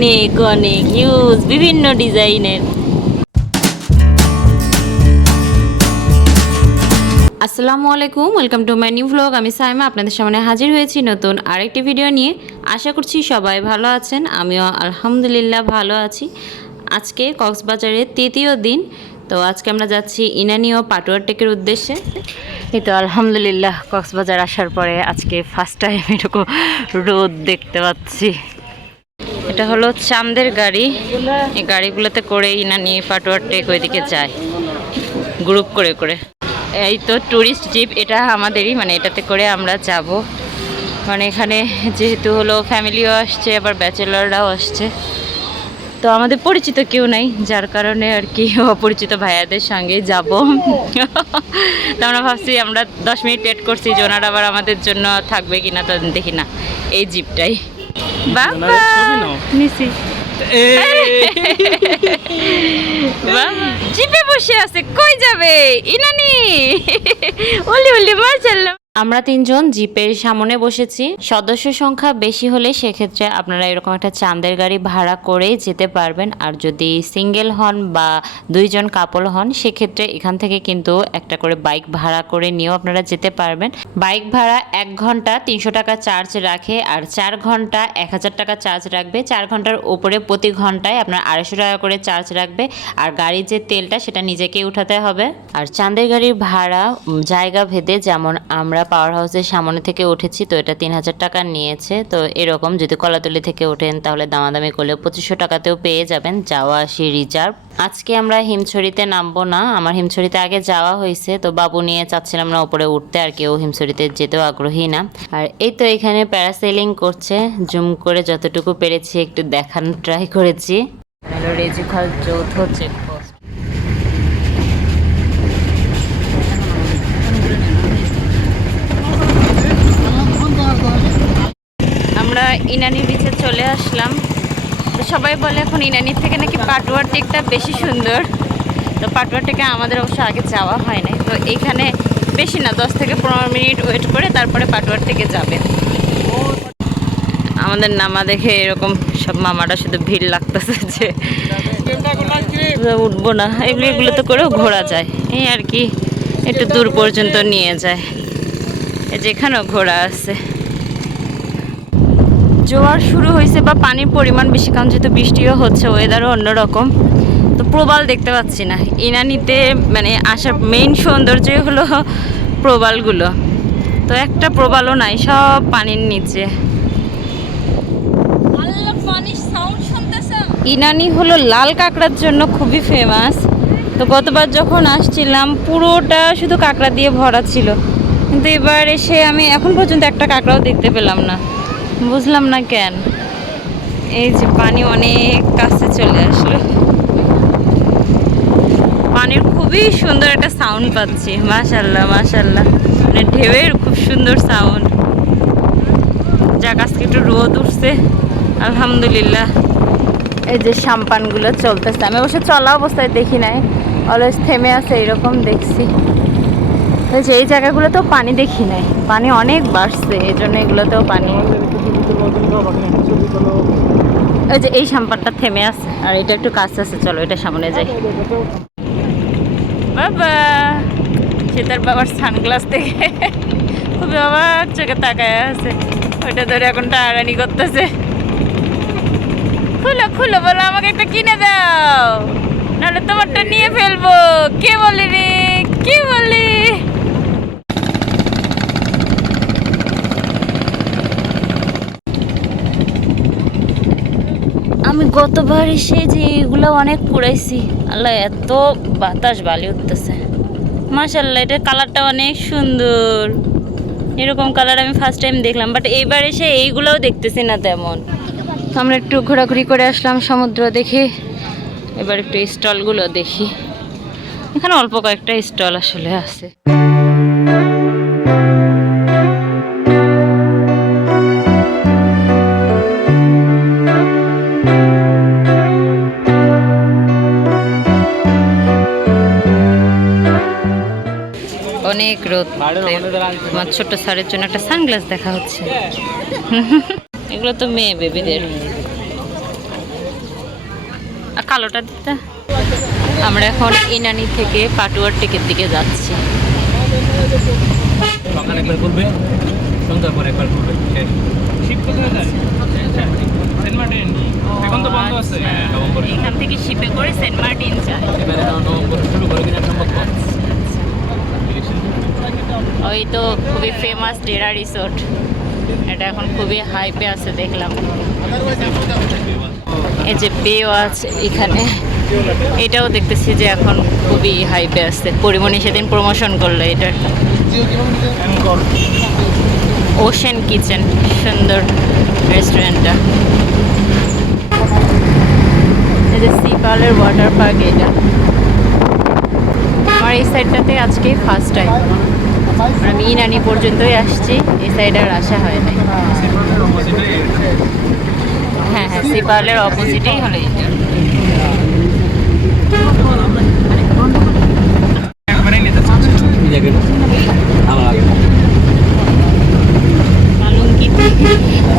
অনেক অনেক হিউজ বিভিন্ন ডিজাইনের। আসসালামু আলাইকুম welcome to my new vlog আমি সাইমা, আপনাদের সামনে হাজির হয়েছি নতুন আরেকটি ভিডিও নিয়ে। আশা করছি সবাই ভালো আছেন, আমিও আলহামদুলিল্লাহ ভালো আছি। আজকে কক্সবাজারের তৃতীয় দিন, তো আজকে আমরা যাচ্ছি ইনানি ও পাটুয়ার টেকের উদ্দেশ্যে। এই তো আলহামদুলিল্লাহ, কক্সবাজার আসার পরে আজকে ফার্স্ট টাইম এরকম রোদ দেখতে পাচ্ছি। এটা হলো চাঁদের গাড়ি। এই গাড়িগুলোতে করে ইনানি পাটুয়ার টেক ওইদিকে যায়। গ্রুপ করে করে। এই তো ট্যুরিস্ট জিপ এটা আমাদেরই মানে এটাতে করে আমরা যাব। মানে এখানে যেহেতু হলো ফ্যামিলিও আসছে, আবার ব্যাচেলররাও আসছে। তো আমাদের পরিচিত কেউ নাই, যার কারণে আর কি অপরিচিত ভাইয়াদের সঙ্গে যাব। তো আমরা ভাবছি আমরা দশ মিনিট ওয়েট করছি, যে ওনারা আবার আমাদের জন্য থাকবে কিনা তো দেখি না। এই জিপটাই বাবা। নিছি জিপে বসে আছে কই যাবে? ইনানি। ওলি ওলি মার্শাল্লাহ আমরা তিনজন জিপের সামনে বসেছি। সদস্য সংখ্যা বেশি হলে সেক্ষেত্রে আপনারা এরকম একটা চাঁদের গাড়ি ভাড়া করে যেতে পারবেন। আর যদি সিঙ্গেল হন বা দুইজন কাপল হন, সেক্ষেত্রে এখান থেকে কিন্তু একটা করে বাইক ভাড়া করে নিয়েও আপনারা যেতে পারবেন। বাইক ভাড়া এক ঘণ্টা তিনশো টাকা চার্জ রাখে আর চার ঘণ্টা এক হাজার টাকা চার্জ রাখবে। চার ঘণ্টার উপরে প্রতি ঘন্টায় আপনার আড়াইশো টাকা করে চার্জ রাখবে। আর গাড়ির যে তেলটা সেটা নিজেকেই উঠাতে হবে। আর চাঁদের গাড়ির ভাড়া জায়গা ভেদে যেমন আমরা পাওয়ার হাউসের সামনে থেকে উঠেছি, তো এটা তিন হাজার টাকা নিয়েছে। তো এরকম যদি কলাতলি থেকে ওঠেন, তাহলে দামাদামি করলে পঁচিশশো টাকাতেও পেয়ে যাবেন। যাওয়া, আসি রিজার্ভ আজকে আমরা হিমছড়িতে নামবো না। আমার হিমছড়িতে আগে যাওয়া হয়েছে, তো বাবু নিয়ে চাচ্ছিলাম না ওপরে উঠতে, আর কেউ হিমছড়িতে যেতেও আগ্রহী না। আর এই তো এখানে প্যারাসেলিং করছে। জুম করে যতটুকু পেরেছি, একটু দেখানোর ট্রাই করেছি। রেজুখাল চৌথ চেকপোস্ট আমরা ইনানি বিচে চলে আসলাম। তো সবাই বলে এখন ইনানির থেকে নাকি পাটুয়ার টেকটা বেশি সুন্দর। তো পাটুয়ার টেকে আমাদের অবশ্য আগে যাওয়া হয় নাই। তো এইখানে বেশি না, দশ থেকে পনেরো মিনিট ওয়েট করে তারপরে পাটুয়ার থেকে যাবে। আমাদের নামা দেখে এরকম সব মামারা শুধু ভিড় লাগতেছে যে উঠবো না। এগুলো এগুলো তো করেও ঘোরা যায়। এই আর কি, একটু দূর পর্যন্ত নিয়ে যায়। যেখানেও ঘোরা আছে। জোয়ার শুরু হয়েছে বা পানির পরিমাণ বেশি কারণ যেহেতু বৃষ্টিও হচ্ছে ওয়েদারও অন্যরকম তো প্রবাল দেখতে পাচ্ছি না। ইনানিতে মানে আসার মেইন সৌন্দর্যই হলো প্রবালগুলো। তো একটা প্রবালও নাই সব পানির নিচে। ইনানি হলো লাল কাঁকড়ার জন্য খুবই ফেমাস তো গতবার যখন আসছিলাম পুরোটা শুধু কাঁকড়া দিয়ে ভরা ছিল। কিন্তু এবার এসে আমি এখন পর্যন্ত একটা কাঁকড়াও দেখতে পেলাম না। বুঝলাম না কেন। এই যে পানি অনেক কাছে চলে আসলো। পানির খুবই সুন্দর একটা সাউন্ড পাচ্ছি। মাশাল্লাহ মাশাল্লাহ মানে ঢেউয়ের খুব সুন্দর সাউন্ড যাক, আজকে একটু রোদ উঠছে। আলহামদুলিল্লাহ। এই যে সাম্পানগুলো চলতেছে। আমি অবশ্য চলা অবস্থায় দেখি নাই। অলওয়েজ থেমে আছে, এরকম দেখছি। যে, এই জায়গাগুলোতেও পানি দেখি নাই। পানি অনেক বাড়ছে এই জন্য এগুলোতেও পানি। ওই যে, এই সাম্পানটা থেমে আছে, আর এটা একটু কাছে আছে, চলো এটা সামনে যাই। বাবা সে তার বাবার সানগ্লাস থেকে খুবই অবাক চোখে তাকায় আছে। ওইটা ধরে এখন টাড়ানি করতেছে। খুলো খুলো, বলো আমাকে একটা কিনে দাও। নাহলে তোমারটা নিয়ে ফেলব কে বলি রে কে বলি আমি গতবার এসে যে এগুলো অনেক পুড়াইছি, আল্লাহ এত বাতাস বালি উঠতেছে। মাশাল্লাহ এটার কালারটা অনেক সুন্দর। এরকম কালার আমি ফার্স্ট টাইম দেখলাম বাট এইবার এসে এইগুলোও দেখতেছি না তেমন। আমরা একটু ঘোরাঘুরি করে আসলাম সমুদ্র দেখে, এবার একটু স্টলগুলো দেখি। এখানে অল্প কয়েকটা স্টল আসলে আছে। অনেক রোদ আমার ছোট্ট স্যারের জন্য একটা সানগ্লাস দেখা হচ্ছে। এগুলো তো মেয়ে বেবিদের। আর কালোটা দিতে। আমরা এখন ইনানি থেকে পাটুয়ার টিকের দিকে যাচ্ছি। সকালে একবার করবে সন্ধ্যা পরে একবার করবে শিপ কোথায় যায়? Saint Martin. এখন তো বন্ধ আছে। হ্যাঁ এখান থেকে শিপে করে সেন্ট মার্টিন যায়। এবারে নভেম্বর শুরু করে কিনা সম্ভব ওই তো খুবই ফেমাস ডেরা রিসোর্ট এটা এখন খুবই হাইপে আছে, দেখলাম। এই যে বেও আছে এখানে। এটাও দেখতেছি যে এখন খুবই হাইপে আছে। পরিমণি সেদিন প্রমোশন করল এটার ওশেন কিচেন সুন্দর রেস্টুরেন্টটা এই যে সিপালের ওয়াটার পার্ক এটা। আমার এই সাইডটাতে আজকেই ফার্স্ট টাইম আমি ইনানি পর্যন্তই আসছি, এই সাইডে আর আসা হয় নাই। হ্যাঁ হ্যাঁ সিপালের অপোজিটেই হলো।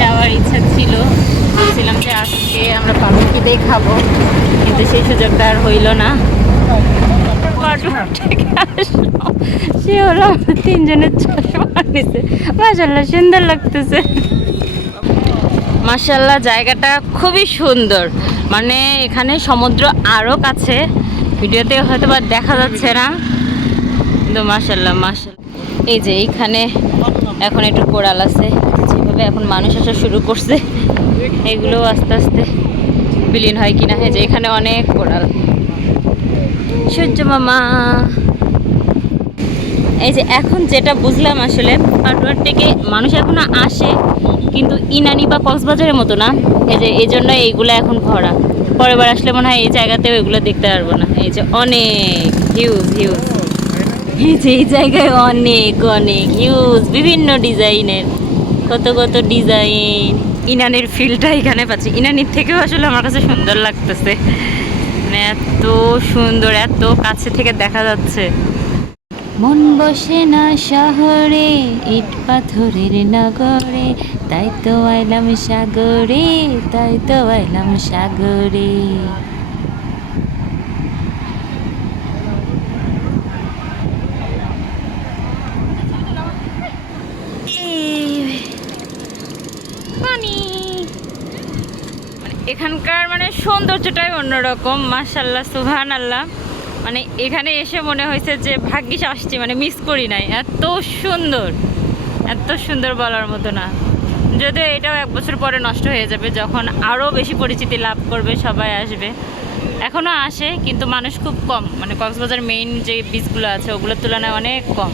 যাওয়ার ইচ্ছা ছিল। যে আজকে আমরা পালঙ্কিতেই খাব, কিন্তু সেই সুযোগটা আর হইল না। সে আমরা তিনজনের চশমা নিছে। মাসাল্লাহ সুন্দর লাগতেছে। মাসাল্লাহ জায়গাটা খুবই সুন্দর। মানে এখানে সমুদ্র আরও কাছে। ভিডিওতে হয়তো বা দেখা যাচ্ছে না। কিন্তু মাসাল্লাহ মাসাল্লাহ এই যে এইখানে এখন একটু কোড়াল আছে। যেভাবে এখন মানুষ আসা শুরু করছে এগুলো আস্তে আস্তে বিলীন হয় কিনা। এই যে এখানে অনেক কোড়াল। সূর্য মামা। এই যে এখন যেটা বুঝলাম আসলে পাটুয়ার থেকে মানুষ এখনও আসে, কিন্তু ইনানি বা কক্সবাজারের মতো না। এই যে এই জন্য এইগুলো এখন ভরা। পরের আসলে মনে হয় এই জায়গাতেও এগুলো দেখতে পারব না। এই যে অনেক হিউজ হিউজ এই যে এই জায়গায় অনেক অনেক হিউজ বিভিন্ন ডিজাইনের, কত কত ডিজাইন। ইনানির ফিলটা এখানে পাচ্ছি। ইনানির থেকেও আসলে আমার কাছে সুন্দর লাগতেছে। মানে এত সুন্দর, এত কাছে থেকে দেখা যাচ্ছে। মন বসে না শহরে, ইট পাথরের নগরে। তাই তো আইলাম সাগরে, তাই তো আইলাম সাগরে। মানে এখানকার মানে সৌন্দর্যটাই অন্যরকম মাশাল্লাহ সুবহান আল্লাহ মানে এখানে এসে মনে হয়েছে যে ভাগ্যিস আসছি মানে মিস করি নাই। এত সুন্দর এত সুন্দর বলার মতো না। যদিও এটাও এক বছর পরে নষ্ট হয়ে যাবে যখন আরও বেশি পরিচিতি লাভ করবে সবাই আসবে। এখনও আসে কিন্তু মানুষ খুব কম। মানে কক্সবাজার মেইন যে বীজগুলো আছে ওগুলোর তুলনায় অনেক কম।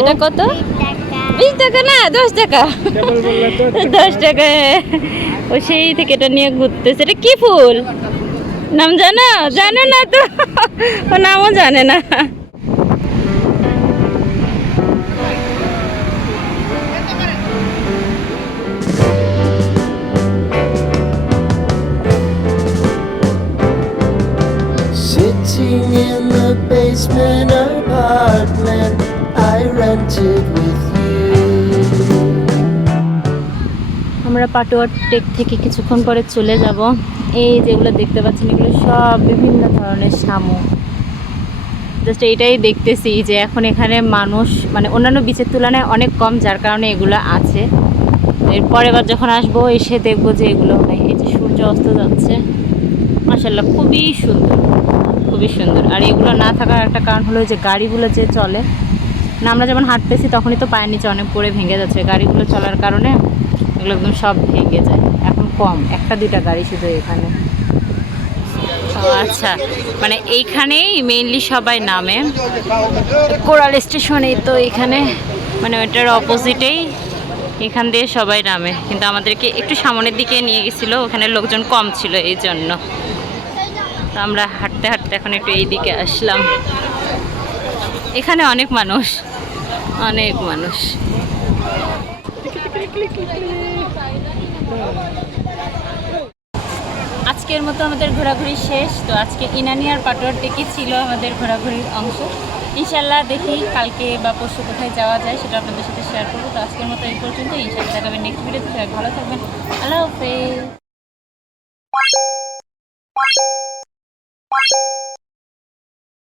এটা কত? বিশ টাকা না দশ টাকা। দশ টাকা। ও সেই থেকে এটা নিয়ে ঘুরতেছে। এটা কি ফুল? নাম জানো? জানো না তো। ও নামও জানে না। পাটুয়ার টেক থেকে কিছুক্ষণ পরে চলে যাব। এই যেগুলো দেখতে পাচ্ছেন, এগুলো সব বিভিন্ন ধরনের শামুক। জাস্ট এইটাই দেখতেছি যে এখন এখানে মানুষ মানে অন্যান্য বিচের তুলনায় অনেক কম, যার কারণে এগুলো আছে। এর পরের বার যখন আসব, এসে দেখব যে এগুলো নেই। এই যে সূর্য অস্ত যাচ্ছে। মাসাল্লাহ খুবই সুন্দর খুবই সুন্দর। আর এগুলো না থাকার একটা কারণ হলো যে গাড়িগুলো যে চলে। না, আমরা যেমন হাঁটতেছি, তখনই তো পায়ের নিচে অনেক পরে ভেঙে যাচ্ছে। গাড়িগুলো চলার কারণে এগুলো একদম সব ভেঙে যায়। এখন কম একটা দুইটা গাড়ি শুধু এখানে। আচ্ছা মানে এইখানেই মেইনলি সবাই নামে? কোরাল স্টেশনে তো এখানে। মানে ওইটার অপোজিটেই এখান দিয়ে সবাই নামে। কিন্তু আমাদেরকে একটু সামনের দিকে নিয়ে গেছিল ওখানে লোকজন কম ছিল এই জন্য। তো আমরা হাঁটতে হাঁটতে এখন একটু এই দিকে আসলাম। এখানে অনেক মানুষ অনেক মানুষ। আজকের মতো আমাদের ঘোরাঘুরি শেষ। তো আজকে ইনানিয়ার পাটোয়ার টেকি ছিল আমাদের ঘোরাঘুরির অংশ। ইনশাল্লাহ দেখি কালকে বা পরশু কোথায় যাওয়া যায় সেটা আপনাদের সাথে শেয়ার করব। তো আজকের মতো এই পর্যন্ত ইনশাল্লাহ দেখাবেন নেক্সট ভিডিওতে সবাই ভালো থাকবেন। আল্লাহ হাফেজ।